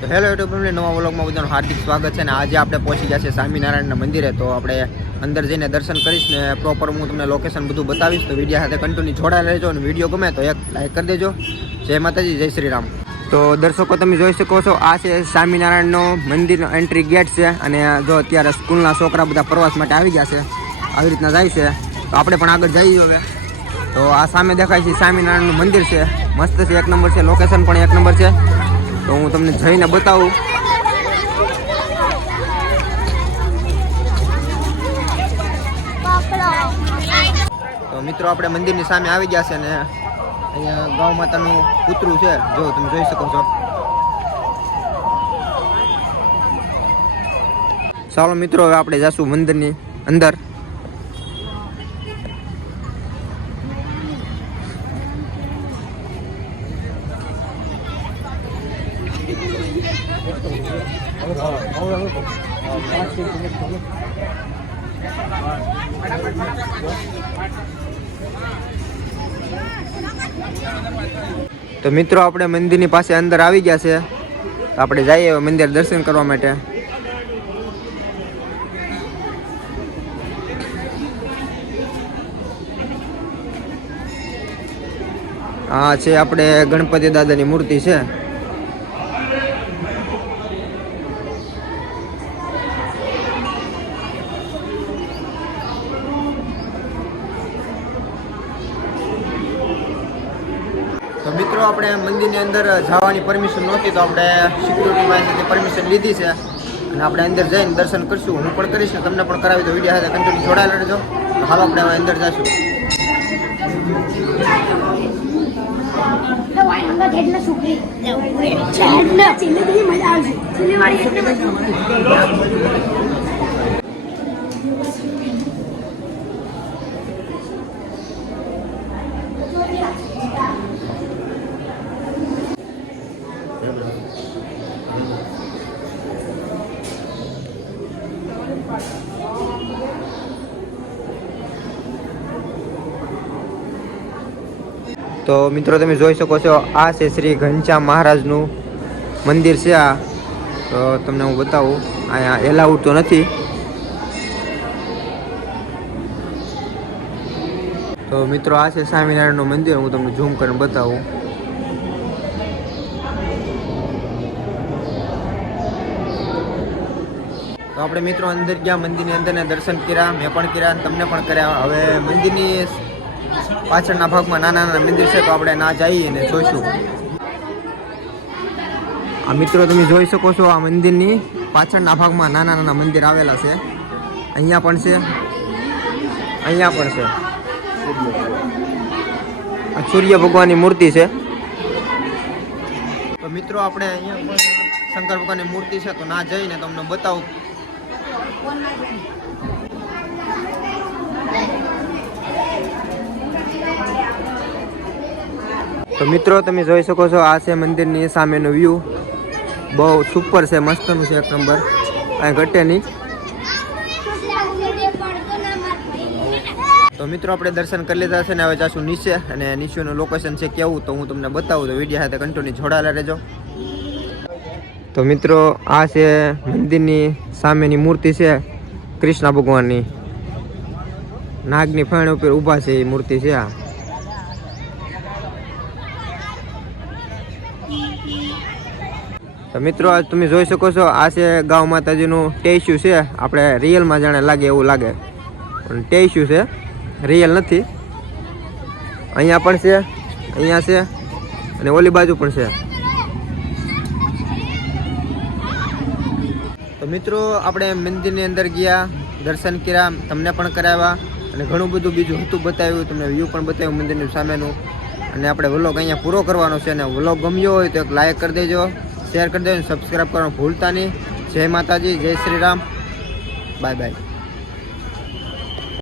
તો hello YouTube family, નવા વ્લોગમાં બધાનું હાર્દિક સ્વાગત છે. અને આજે આપણે પહોંચી ગયા છે સ્વામિનારાયણના મંદિરે. તો આપણે અંદર જઈને દર્શન કરીશ ને પ્રોપર હું તમને લોકેશન બધું બતાવીશ. તો વિડીયો સાથે કન્ટિન્યુ જોડાયેલા રહેજો અને વિડીયો ગમે તો એક લાઈક કરી દેજો. જય માતાજી, જય શ્રી રામ. તો દર્શકો તમે જોઈ શકો છો, આ છે સ્વામિનારાયણનો મંદિરનો એન્ટ્રી ગેટ છે. અને જો અત્યારે સ્કૂલના છોકરા બધા પ્રવાસ માટે આવી ગયા છે, આવી રીતના જાય છે. તો આપણે પણ આગળ જઈએ હવે. તો આ સામે દેખાય છે સ્વામિનારાયણનું મંદિર છે, મસ્ત છે, એક નંબર છે, લોકેશન પણ એક નંબર છે. તો હું તમને જઈને બતાવું. તો મિત્રો આપણે મંદિરની સામે આવી ગયા છે ને અહીંયા ગૌ માતાનું કૂતરું છે, જો તમે જોઈ શકો છો. ચાલો મિત્રો, હવે આપણે જઈશું મંદિરની અંદર. તો મિત્રો આપણે મંદિરની પાસે અંદર આવી ગયા છે. તો આપણે જઈએ મંદિર દર્શન કરવા માટે. આ છે આપણે ગણપતિ દાદાની મૂર્તિ છે. તો મિત્રો આપણે મંદિરની અંદર જવાની પરમિશન નહોતી, તો આપણે સિક્યુરિટી પાસેથી પરમિશન લીધી છે અને આપણે અંદર જઈને દર્શન કરશું. હું પણ કરીશ ને તમને પણ કરાવી દો. વિડીયો સાથે કન્ટિન્યુ જોડાયેલા રહેજો. તો હાલો આપણે હવે અંદર જઈશું. તો મિત્રો તમે જોઈ શકો છો, આ છે શ્રી ઘનશ્યામ મહારાજનું મંદિર છે આ. તો તમને હું બતાવું, અહીંયા એલાઉડ તો નથી. તો મિત્રો આ છે સ્વામિનારાયણનું મંદિર, હું તમને ઝૂમ કરીને બતાવું. તો આપણે મિત્રો અંદર ગયા, મંદિરની અંદરને દર્શન કર્યા, મેં પણ કર્યા અને તમને પણ કર્યા. હવે મંદિરની પાછળના ભાગમાં નાના નાના મંદિર છે, તો આપણે ના જઈએ અને જોઈશું. આ મિત્રો તમે જોઈ શકો છો, આ મંદિરની પાછળના ભાગમાં નાના નાના મંદિર આવેલા છે. અહીંયા પણ છે, અહીંયા પણ છે. આ સૂર્ય ભગવાનની મૂર્તિ છે. તો મિત્રો આપણે અહીંયા પણ શંકર ભગવાનની મૂર્તિ છે, તો ના જઈને તમને બતાવું. તો મિત્રો તમે જોઈ શકો છો, આ છે મંદિરની સામેનો વ્યૂ. બહુ સુપર છે, મસ્તનું છે, એક નંબર, કાંઈ ઘટે નહીં. તો મિત્રો આપણે દર્શન કરી લીધા છે ને હવે જાશું નીચે, અને નીચેનું લોકેશન છે કેવું તો હું તમને બતાવું. તો વિડીયો સાથે કન્ટિન્યુ જોડાયેલા રહેજો. તો મિત્રો આ છે મંદિરની સામેની મૂર્તિ છે કૃષ્ણ ભગવાનની. નાગની ફણ ઉપર ઊભા છે એ મૂર્તિ છે આ. તો મિત્રો તમે જોઈ શકો છો, આ છે ગૌ માતાજીનું ટેસ્યુ છે. આપણે રિયલમાં જાણે લાગે એવું લાગે, પણ ટેસ્યુ છે, રિયલ નથી. અહીંયા પણ છે, અહીંયા છે, અને ઓલી બાજુ પણ છે. તો મિત્રો આપણે મંદિરની અંદર ગયા, દર્શન કર્યા, તમને પણ કરાવ્યા અને ઘણું બધું બીજું હતું બતાવ્યું, તમને વ્યૂ પણ બતાવ્યું મંદિરની સામેનું. અને આપણે વ્લોગ અહીંયા પૂરો કરવાનો છે. અને વ્લોગ ગમ્યો હોય તો એક લાઈક કરી દેજો, શેર કરી દેજો, સબસ્ક્રાઈબ કરવાનું ભૂલતા નહીં. જય માતાજી, જય શ્રી રામ, બાય બાય.